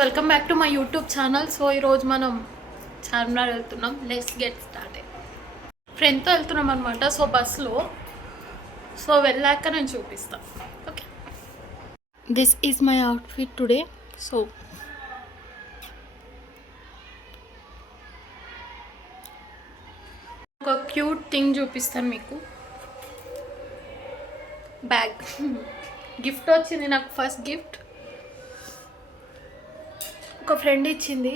Welcome back to my YouTube channel. So ఈరోజు మనం చార్మినార్ వెళ్తున్నాం. Let's get started. ఫ్రెండ్తో వెళ్తున్నాం అనమాట. సో బస్లో. సో వెళ్ళాక నేను చూపిస్తాను. Okay, this is my outfit today. So ఒక క్యూట్ థింగ్ చూపిస్తాను మీకు. బ్యాగ్ గిఫ్ట్ వచ్చింది నాకు. ఫస్ట్ గిఫ్ట్ ఒక ఫ్రెండ్ ఇచ్చింది.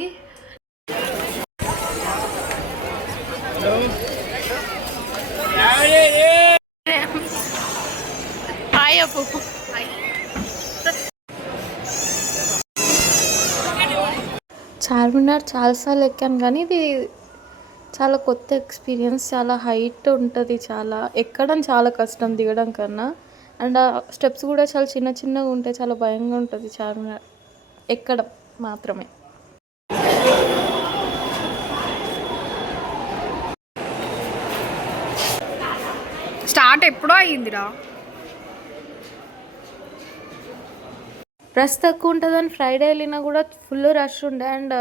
హాయ్ అప్పు. చార్మినార్ చాలాసార్లు ఎక్కాను కానీ ఇది చాలా కొత్త ఎక్స్పీరియన్స్. చాలా హైట్ ఉంటుంది, చాలా ఎక్కడం చాలా కష్టం దిగడం కన్నా. అండ్ ఆ స్టెప్స్ కూడా చాలా చిన్న చిన్నగా ఉంటాయి. చాలా భయంగా ఉంటుంది చార్మినార్ ఎక్కడం మాత్రమే. స్టార్ట్ ఎప్పుడో అయ్యిందిరా. రష్ తక్కువ ఉంటుందని ఫ్రైడే వెళ్ళినా కూడా ఫుల్ రష్ ఉండే. అండ్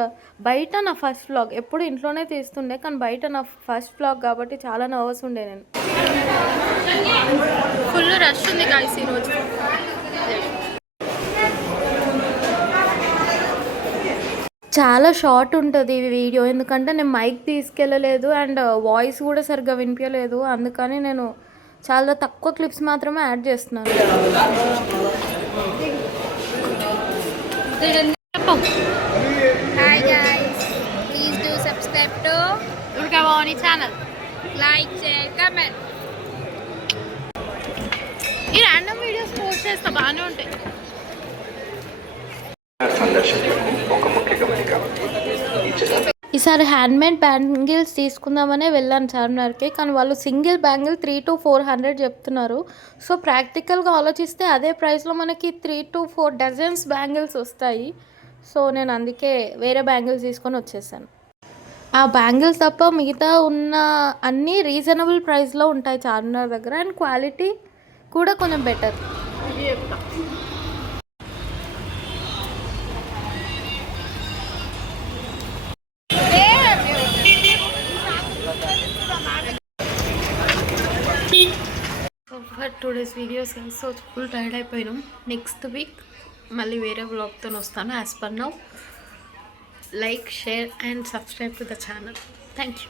బయట నా ఫస్ట్ వ్లాగ్, ఎప్పుడు ఇంట్లోనే తీస్తుండే కానీ బయట నా ఫస్ట్ వ్లాగ్ కాబట్టి చాలా నర్వస్ ఉండే నేను. ఫుల్ రష్ ఉంది గాయ్స్ ఈరోజు. చాలా షార్ట్ ఉంటుంది ఈ వీడియో, ఎందుకంటే నేను మైక్ తీసుకెళ్ళలేదు అండ్ వాయిస్ కూడా సరిగ్గా వినిపించలేదు. అందుకని నేను చాలా తక్కువ క్లిప్స్ మాత్రమే యాడ్ చేస్తున్నాను. Hi guys, please do subscribe to Durga Bhavani channel. Like, share, comment. ఈ ర్యాండమ్ వీడియోస్ పోస్ట్ చేస్తా, బాగానే ఉంటాయి. ఈసారి హ్యాండ్మేడ్ బ్యాంగిల్స్ తీసుకుందామనే వెళ్ళాను చార్మినార్కి, కానీ వాళ్ళు సింగిల్ బ్యాంగిల్ 300 to 400 చెప్తున్నారు. సో ప్రాక్టికల్గా ఆలోచిస్తే అదే ప్రైస్లో మనకి 3 to 4 డజన్స్ బ్యాంగిల్స్ వస్తాయి. సో నేను అందుకే వేరే బ్యాంగిల్స్ తీసుకొని వచ్చేసాను. ఆ బ్యాంగిల్స్ తప్ప మిగతా ఉన్న అన్నీ రీజనబుల్ ప్రైస్లో ఉంటాయి చార్మినార్ దగ్గర. అండ్ క్వాలిటీ కూడా కొంచెం better. For today's videos so full tired అయిపోయినాం. నెక్స్ట్ వీక్ మళ్ళీ వేరే వ్లాగ్తో వస్తాను. As per now like, share and subscribe to the channel. Thank you.